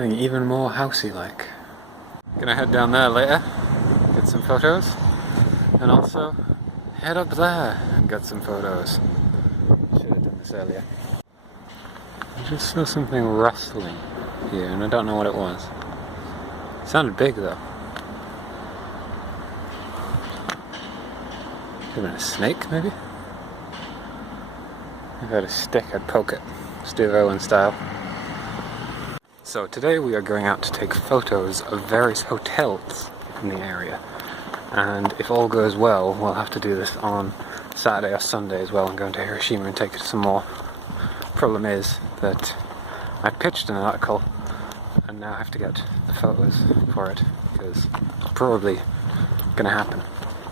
Getting even more housey like. Gonna head down there later, get some photos, and also head up there and get some photos. Should have done this earlier. I just saw something rustling here and I don't know what it was. It sounded big though. Could have been a snake maybe? If I had a stick I'd poke it. Steve Irwin style. So today we are going out to take photos of various hotels in the area, and if all goes well we'll have to do this on Saturday or Sunday as well and go into Hiroshima and take some more. Problem is that I pitched an article and now I have to get the photos for it because it's probably going to happen.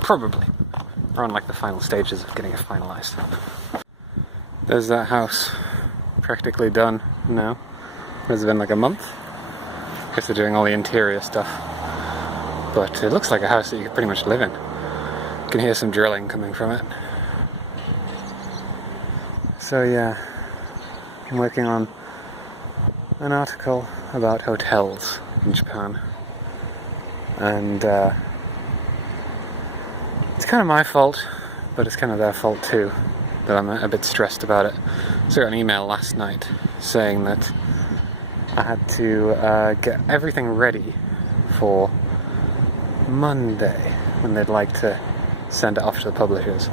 Probably. We're on like the final stages of getting it finalised. There's that house, practically done now. It's been like a month. I guess they're doing all the interior stuff. But it looks like a house that you could pretty much live in. You can hear some drilling coming from it. So yeah, I'm working on an article about hotels in Japan. And it's kind of my fault, but it's kind of their fault too, that I'm a bit stressed about it. So I got an email last night saying that I had to get everything ready for Monday when they'd like to send it off to the publishers.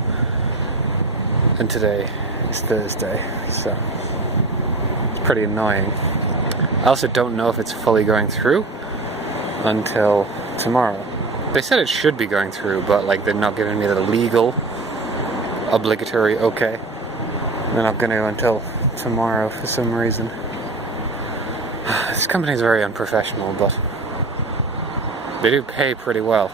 And today is Thursday, so it's pretty annoying. I also don't know if it's fully going through until tomorrow. They said it should be going through, but like they're not giving me the legal obligatory okay. They're not going to until tomorrow for some reason. This company's very unprofessional, but they do pay pretty well.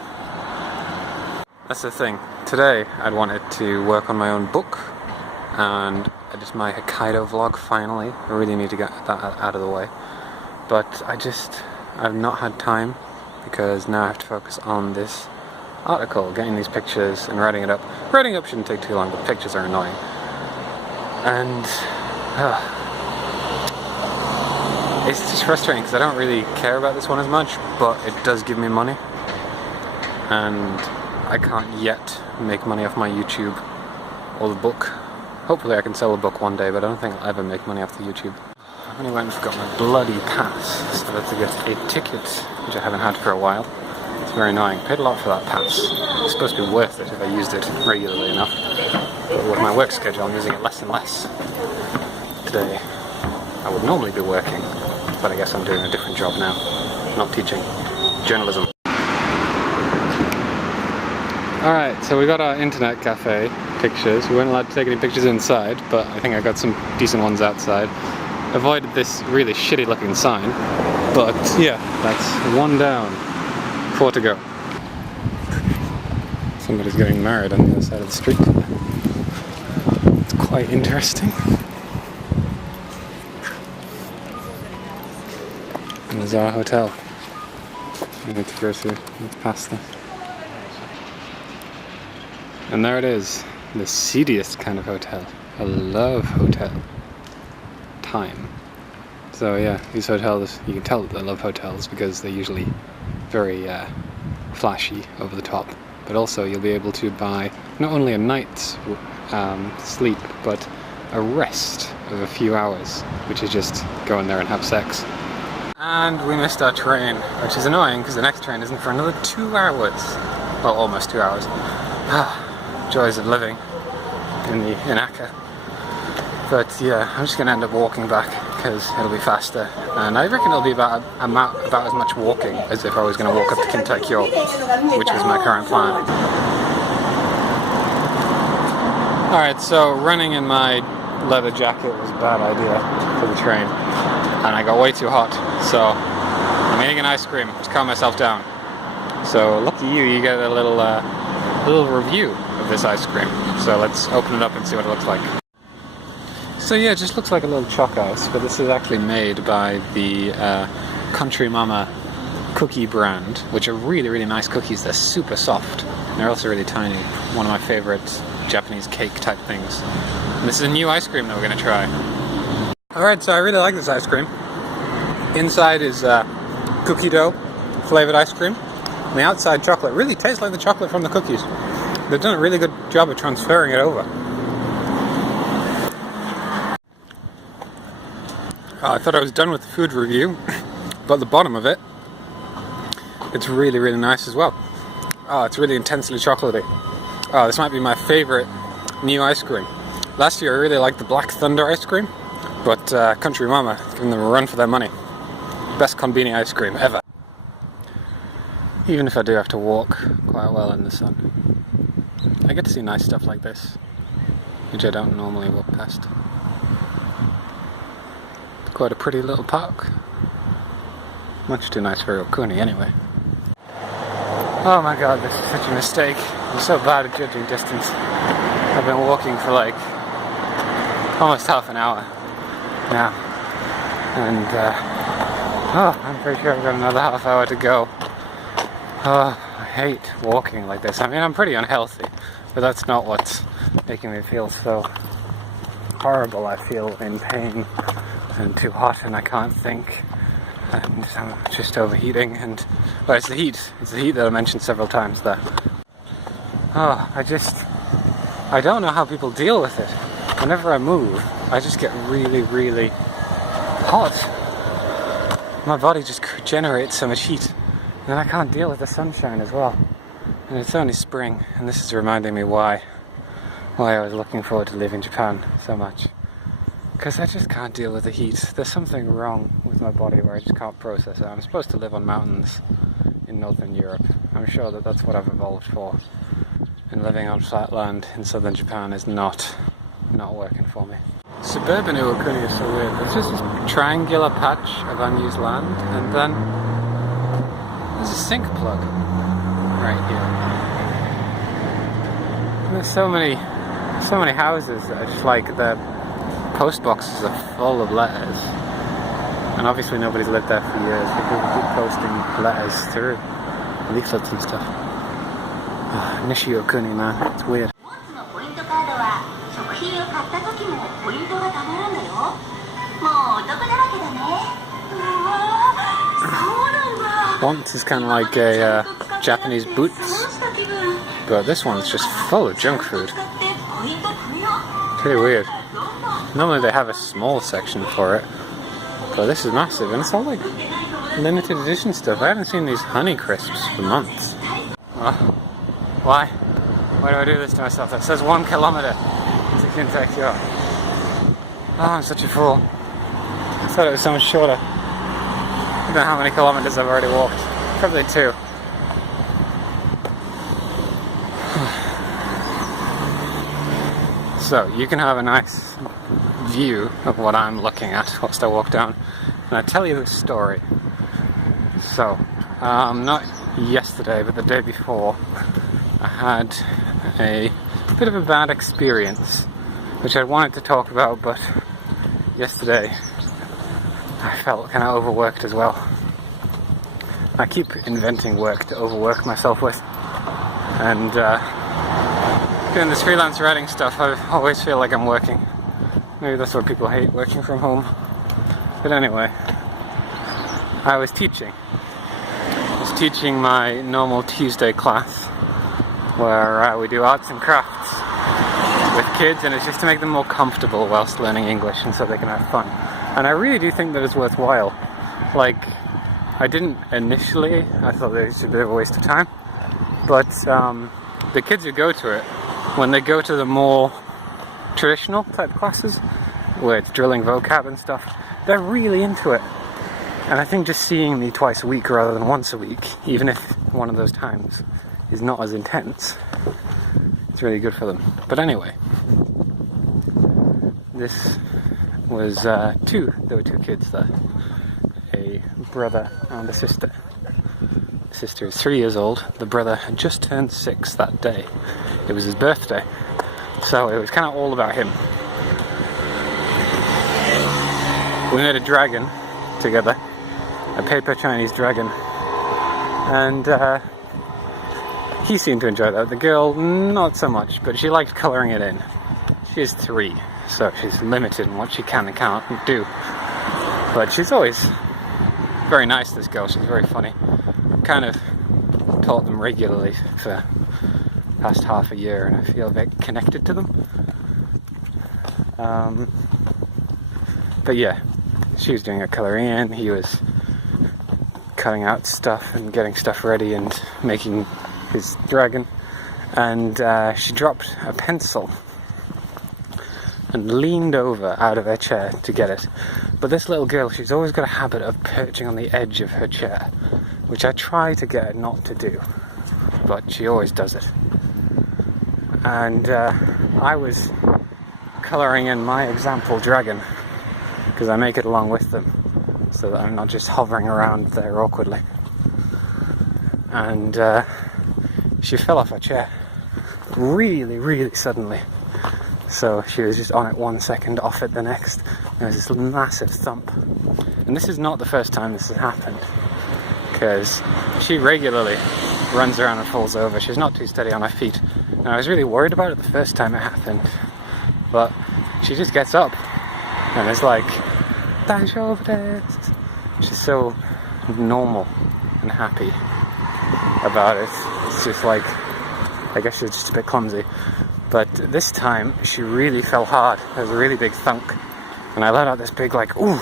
That's the thing. Today I'd wanted to work on my own book, and it's my Hokkaido vlog finally. I really need to get that out of the way. But I've not had time because now I have to focus on this article, getting these pictures and writing it up. Writing up shouldn't take too long, but pictures are annoying. And it's just frustrating because I don't really care about this one as much, but it does give me money. And I can't yet make money off my YouTube or the book. Hopefully I can sell the book one day, but I don't think I'll ever make money off the YouTube. I only went and forgot my bloody pass, so I had to get a ticket, which I haven't had for a while. It's very annoying. Paid a lot for that pass. It's supposed to be worth it if I used it regularly enough. But with my work schedule, I'm using it less and less. Today, I would normally be working, but I guess I'm doing a different job now. Not teaching. Journalism. Alright, so we got our internet cafe pictures. We weren't allowed to take any pictures inside, but I think I got some decent ones outside. Avoided this really shitty looking sign, but yeah, that's one down, 4 to go. Somebody's getting married on the other side of the street. It's quite interesting. And there's our hotel. I need to go through past this. And there it is, the seediest kind of hotel. I love hotel time. So yeah, these hotels, you can tell that I love hotels because they're usually very flashy, over the top. But also you'll be able to buy not only a night's sleep, but a rest of a few hours, which is just go in there and have sex. And we missed our train, which is annoying because the next train isn't for another 2 hours. Well, almost 2 hours. Joys of living in Akka. But yeah, I'm just going to end up walking back because it'll be faster. And I reckon it'll be about as much walking as if I was going to walk up to Kintai-kyo, which was my current plan. Alright, so running in my leather jacket was a bad idea for the train. And I got way too hot, so I'm eating an ice cream to calm myself down. So lucky you get a little review of this ice cream. So let's open it up and see what it looks like. So yeah, it just looks like a little chalk ice, but this is actually made by the Country Mama cookie brand, which are really, really nice cookies. They're super soft, and they're also really tiny. One of my favorite Japanese cake type things. And this is a new ice cream that we're going to try. Alright, so I really like this ice cream. Inside is cookie dough, flavored ice cream. And the outside chocolate really tastes like the chocolate from the cookies. They've done a really good job of transferring it over. I thought I was done with the food review, but the bottom of it, it's really, really nice as well. Oh, it's really intensely chocolatey. Oh, this might be my favorite new ice cream. Last year I really liked the Black Thunder ice cream, but Country Mama is giving them a run for their money. Best convenience ice cream ever. Even if I do have to walk quite well in the sun, I get to see nice stuff like this, which I don't normally walk past. Quite a pretty little park. Much too nice for Okuni anyway. Oh my god, this is such a mistake. I'm so bad at judging distance. I've been walking for like almost half an hour now. And I'm pretty sure I've got another half hour to go. Oh, I hate walking like this. I mean, I'm pretty unhealthy, but that's not what's making me feel so horrible. I feel in pain and too hot and I can't think. And I'm just overheating and... Well, it's the heat. It's the heat that I mentioned several times there. Oh, I don't know how people deal with it. Whenever I move, I just get really, really hot. My body just generates so much heat. And I can't deal with the sunshine as well. And it's only spring, and this is reminding me why I was looking forward to leaving Japan so much. Because I just can't deal with the heat. There's something wrong with my body where I just can't process it. I'm supposed to live on mountains in Northern Europe. I'm sure that that's what I've evolved for. And living on flat land in southern Japan is not working for me. Suburban Iwakuni is so weird. There's just this triangular patch of unused land, and then there's a sink plug right here. And there's so many houses that are just like the post boxes are full of letters, and obviously nobody's lived there for years. People keep posting letters through leaflets and stuff. Oh, Nishi-Okuni, man, it's weird. Once is kind of like a Japanese Boots, but this one's just full of junk food. It's really weird. Normally they have a small section for it, but this is massive, and it's all like limited edition stuff. I haven't seen these Honey Crisps for months. Oh, why? Why do I do this to myself? That says 1 kilometer to Kintai-kyo. Oh, I'm such a fool. I thought it was so much shorter. I don't know how many kilometers I've already walked. Probably 2. So, you can have a nice view of what I'm looking at whilst I walk down, and I tell you this story. So, not yesterday, but the day before, I had a bit of a bad experience, which I wanted to talk about, but yesterday I felt kind of overworked as well. I keep inventing work to overwork myself with, and doing this freelance writing stuff, I always feel like I'm working. Maybe that's what people hate, working from home. But anyway, I was teaching. I was teaching my normal Tuesday class, where we do arts and crafts with kids, and it's just to make them more comfortable whilst learning English and so they can have fun. And I really do think that it's worthwhile. Like, I didn't initially, I thought that it was a bit of a waste of time, but the kids who go to it, when they go to the more traditional type classes, where it's drilling vocab and stuff, they're really into it. And I think just seeing me twice a week rather than once a week, even if one of those times is not as intense, it's really good for them. But anyway, this was there were 2 kids there, a brother and a sister. The sister is 3 years old, the brother had just turned 6 that day. It was his birthday, so it was kind of all about him. We made a dragon together, a paper Chinese dragon, and he seemed to enjoy that. The girl, not so much, but she liked colouring it in. She is 3, so she's limited in what she can and cannot do. But she's always very nice, this girl, she's very funny. Kind of taught them regularly for the past half a year, and I feel a bit connected to them. But yeah, she was doing a colouring in, he was cutting out stuff and getting stuff ready and making his dragon, and she dropped a pencil and leaned over out of her chair to get it. But this little girl, she's always got a habit of perching on the edge of her chair, which I try to get her not to do, but she always does it. And I was colouring in my example dragon, because I make it along with them, so that I'm not just hovering around there awkwardly. And she fell off her chair really, really suddenly. So she was just on it 1 second, off it the next. There was this massive thump. And this is not the first time this has happened, because she regularly runs around and falls over. She's not too steady on her feet. And I was really worried about it the first time it happened. But she just gets up and it's like, she's so normal and happy about it. It's just like, I guess she's just a bit clumsy. But this time, she really fell hard. There was a really big thunk. And I let out this big, like, ooh,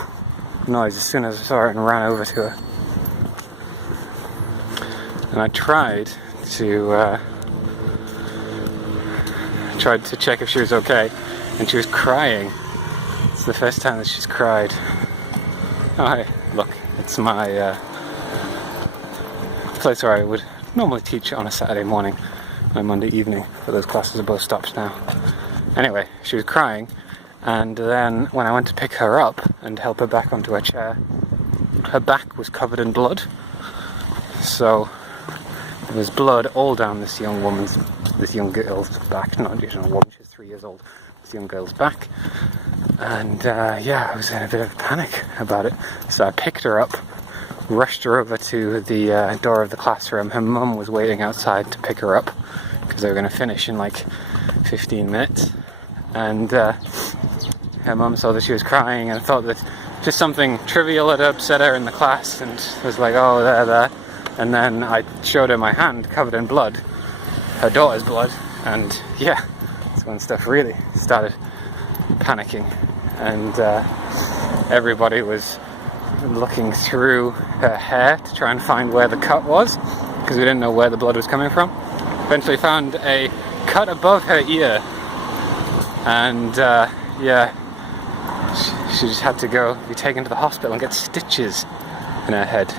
noise as soon as I saw her and ran over to her. And I tried to check if she was okay. And she was crying. It's the first time that she's cried. Oh, hi. Look, it's my place where I would normally teach on a Saturday morning. My Monday evening, but those classes are both stopped now. Anyway, she was crying, and then when I went to pick her up and help her back onto her chair, her back was covered in blood. So there was blood all down this young girl's back, not just a woman, she's 3 years old, this young girl's back. And yeah, I was in a bit of panic about it. So I picked her up, rushed her over to the door of the classroom. Her mum was waiting outside to pick her up, because they were going to finish in like 15 minutes. And her mum saw that she was crying and thought that just something trivial had upset her in the class, and was like, oh, there. And then I showed her my hand covered in blood, her daughter's blood, and yeah, that's when stuff really started panicking. And everybody was looking through her hair to try and find where the cut was, because we didn't know where the blood was coming from. Eventually found a cut above her ear, and yeah, she just had to be taken to the hospital and get stitches in her head.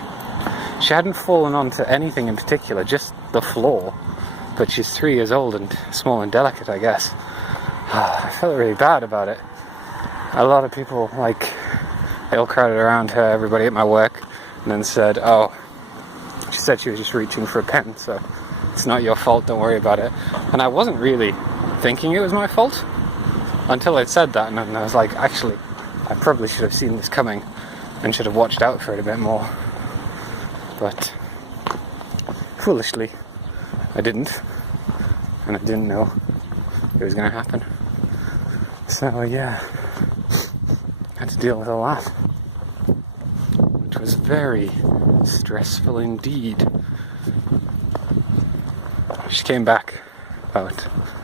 She hadn't fallen onto anything in particular, just the floor, but she's 3 years old and small and delicate, I guess. I felt really bad about it. A lot of people, they all crowded around her, everybody at my work, and then said, oh, she said she was just reaching for a pen, so it's not your fault, don't worry about it. And I wasn't really thinking it was my fault until I'd said that, and I was like, actually, I probably should have seen this coming and should have watched out for it a bit more. But foolishly, I didn't, and I didn't know it was going to happen. So yeah, I had to deal with all that, which was very stressful indeed. She came back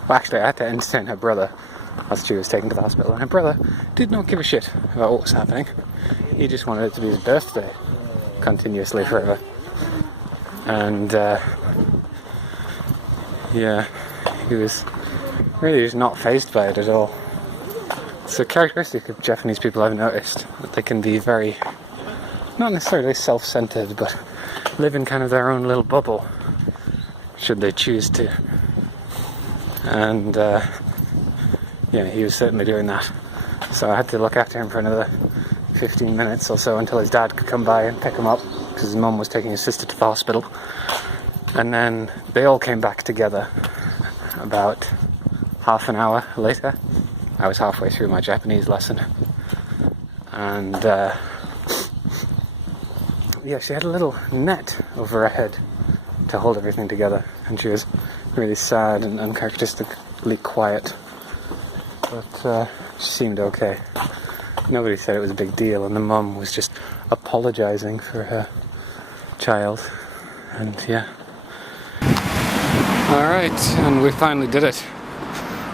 actually I had to entertain her brother as she was taken to the hospital, and her brother did not give a shit about what was happening. He just wanted it to be his birthday continuously forever. And yeah, he was really just not fazed by it at all. It's a characteristic of Japanese people I've noticed, that they can be very, not necessarily self-centered, but live in kind of their own little bubble, should they choose to. And yeah, he was certainly doing that. So I had to look after him for another 15 minutes or so until his dad could come by and pick him up, because his mum was taking his sister to the hospital. And then they all came back together about half an hour later. I was halfway through my Japanese lesson, and yeah, she had a little net over her head to hold everything together, and she was really sad and uncharacteristically quiet, but she seemed okay. Nobody said it was a big deal, and the mum was just apologising for her child. And yeah. Alright, and we finally did it.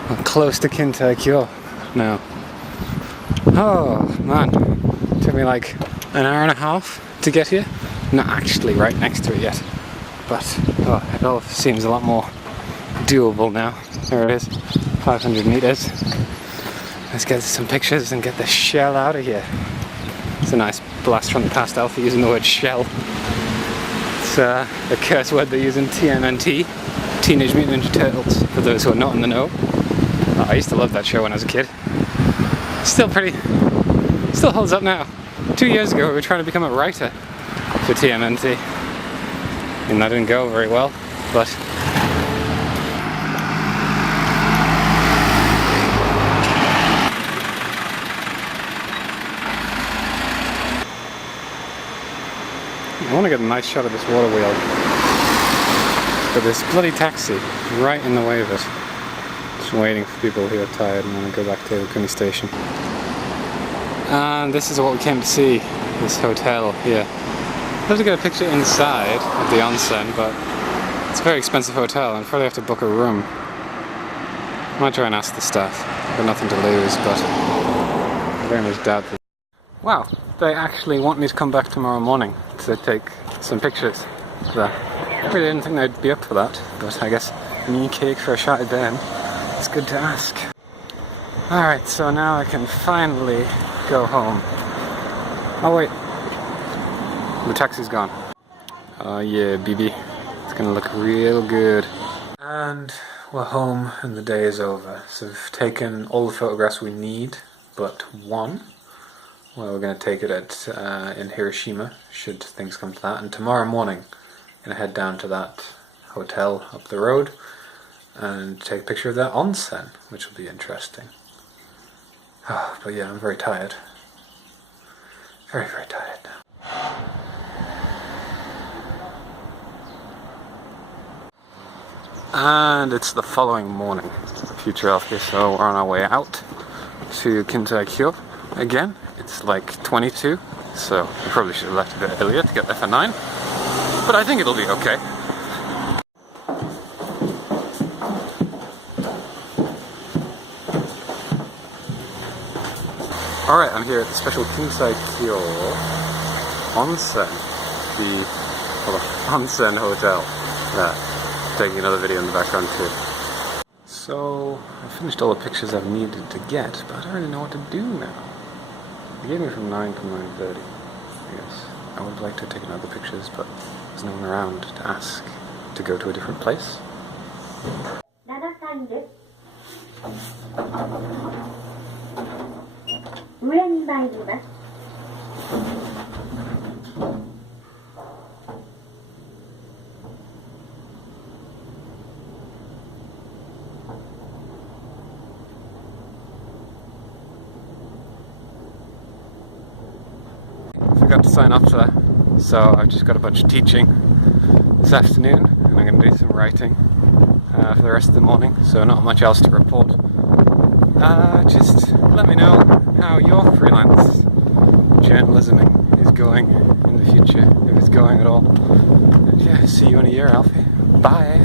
I'm close to Kintai-kyo now. Oh man, took me like an hour and a half to get here. Not actually right next to it yet, but it all seems a lot more doable now. There it is, 500 meters. Let's get some pictures and get the shell out of here. It's a nice blast from the past, Alfie using the word shell. It's a curse word they use in TMNT, Teenage Mutant Ninja Turtles, for those who are not in the know. Oh, I used to love that show when I was a kid. Still holds up now. 2 years ago we were trying to become a writer for TMNT, and that didn't go very well, but I want to get a nice shot of this water wheel, but this bloody taxi is right in the way of it. Just waiting for people who are tired and want to go back to Iwakuni Station. And this is what we came to see, this hotel here. I'd love to get a picture inside of the onsen, but it's a very expensive hotel and I'd probably have to book a room. I might try and ask the staff. I've got nothing to lose, but I very much doubt that. Wow, they actually want me to come back tomorrow morning to take some pictures there. I really didn't think they'd be up for that, but I guess me cake for a shot at them. It's good to ask. Alright, so now I can finally go home. Oh wait, the taxi's gone. Oh yeah, BB. It's gonna look real good. And we're home and the day is over. So we've taken all the photographs we need, but one. Well, we're going to take it in Hiroshima, should things come to that. And tomorrow morning, I'm going to head down to that hotel up the road and take a picture of that onsen, which will be interesting. But yeah, I'm very tired. Very, very tired now. And it's the following morning, future Alfie, so we're on our way out to Kintai-kyo again. It's like 22, so we probably should have left a bit earlier to get there for 9, but I think it'll be okay. Alright, I'm here at the special Kintai-kyo onsen, the onsen hotel. Taking another video in the background too. So, I finished all the pictures I've needed to get, but I don't really know what to do now. They gave me from 9 to 9:30, I guess. I would like to take other pictures, but there's no one around to ask to go to a different place. Forgot to sign up for that, so I've just got a bunch of teaching this afternoon, and I'm going to do some writing for the rest of the morning, so not much else to report. Just let me know how your freelance journalisming is going in the future, if it's going at all. And yeah, see you in a year, Alfie. Bye!